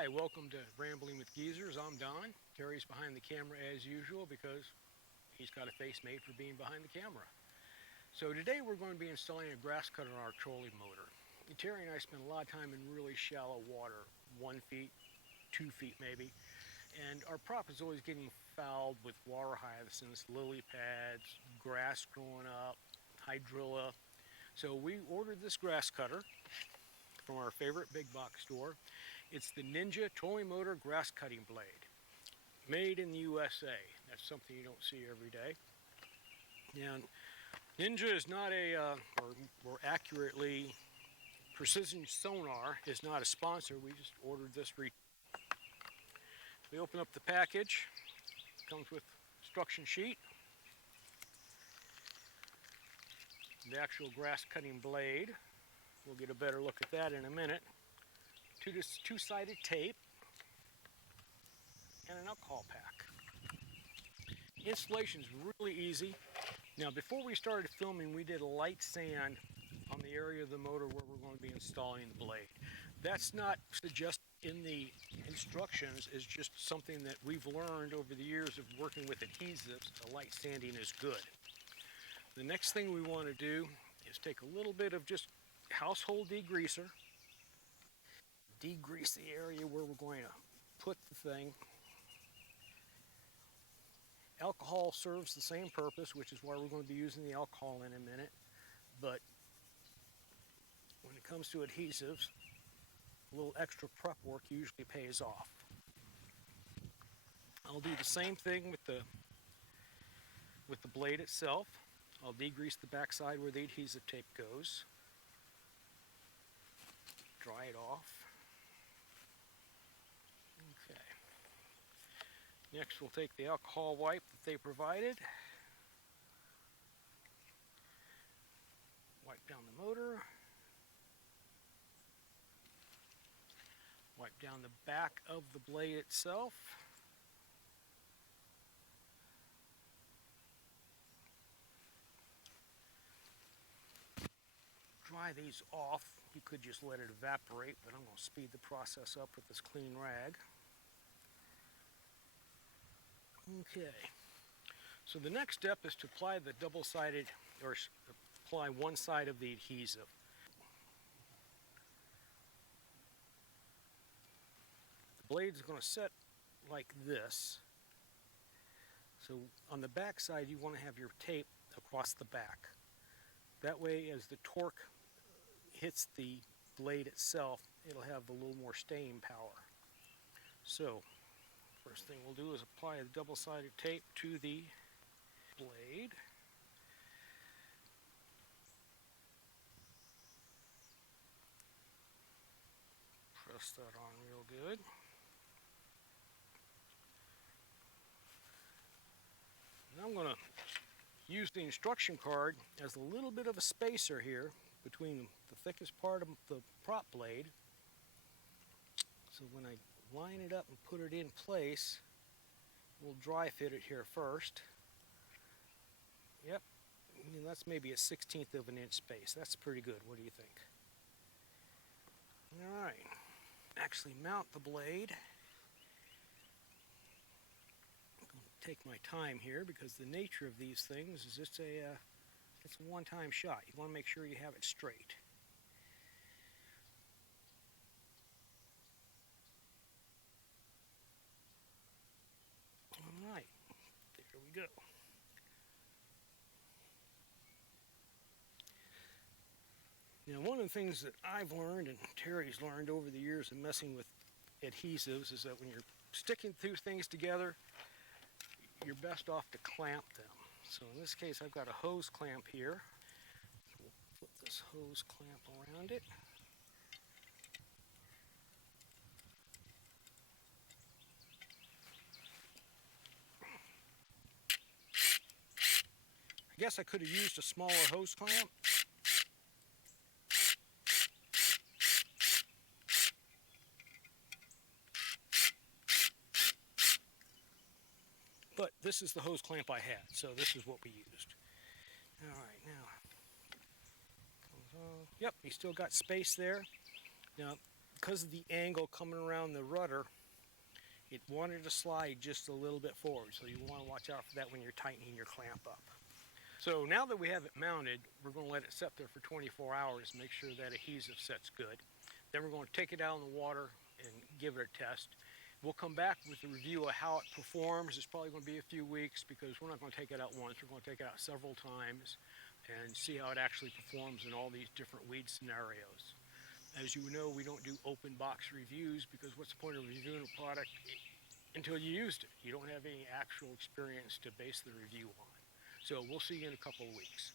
Hi, welcome to Rambling with Geezers. I'm Don. Terry's behind the camera as usual because he's got a face made for being behind the camera. So today we're going to be installing a grass cutter on our trolley motor. Terry and I spend a lot of time in really shallow water, 1 feet, 2 feet maybe, and our prop is always getting fouled with water hyacinths, lily pads, grass growing up, hydrilla. So we ordered this grass cutter from our favorite big box store. It's the Ninja Trolling Motor Grass Cutting Blade, made in the USA. That's something you don't see every day. And Ninja is not or more accurately, Precision Sonar is not a sponsor. We just ordered this. We open up the package. It comes with instruction sheet, the actual grass cutting blade. We'll get a better look at that in a minute. Two-sided tape and an alcohol pack. Installation is really easy. Now, before we started filming, we did a light sand on the area of the motor where we're going to be installing the blade. That's not suggested in the instructions. It's just something that we've learned over the years of working with adhesives. The light sanding is good. The next thing we want to do is take a little bit of just household degreaser, degrease the area where we're going to put the thing. Alcohol serves the same purpose, which is why we're going to be using the alcohol in a minute. But when it comes to adhesives, a little extra prep work usually pays off. I'll do the same thing with the blade itself. I'll degrease the backside where the adhesive tape goes. Dry it off. Okay. Next, we'll take the alcohol wipe that they provided. Wipe down the motor. Wipe down the back of the blade itself. Dry these off. You could just let it evaporate, but I'm going to speed the process up with this clean rag. Okay. So the next step is to apply the double-sided, or apply one side of the adhesive. The blade is going to set like this. So on the back side, you want to have your tape across the back. That way, as the torque hits the blade itself, it'll have a little more staying power. So, first thing we'll do is apply a double-sided tape to the blade. Press that on real good. Now I'm going to use the instruction card as a little bit of a spacer here between the thickest part of the prop blade. So when I line it up and put it in place, we'll dry fit it here first. Yep, and that's maybe a 1/16 of an inch space. That's pretty good. What do you think? All right, actually mount the blade. I'm going to take my time here because the nature of these things is it's a one-time shot. You want to make sure you have it straight. All right, there we go. Now, one of the things that I've learned and Terry's learned over the years of messing with adhesives is that when you're sticking two things together, you're best off to clamp them. So in this case, I've got a hose clamp here. We'll put this hose clamp around it. I guess I could have used a smaller hose clamp. But this is the hose clamp I had, so this is what we used. All right, now. Yep, you still got space there. Now, because of the angle coming around the rudder, it wanted to slide just a little bit forward, so you want to watch out for that when you're tightening your clamp up. So now that we have it mounted, we're going to let it sit there for 24 hours, make sure that adhesive sets good. Then we're going to take it out in the water and give it a test. We'll come back with a review of how it performs. It's probably going to be a few weeks because we're not going to take it out once. We're going to take it out several times and see how it actually performs in all these different weed scenarios. As you know, we don't do open box reviews because what's the point of reviewing a product until you used it? You don't have any actual experience to base the review on. So we'll see you in a couple of weeks.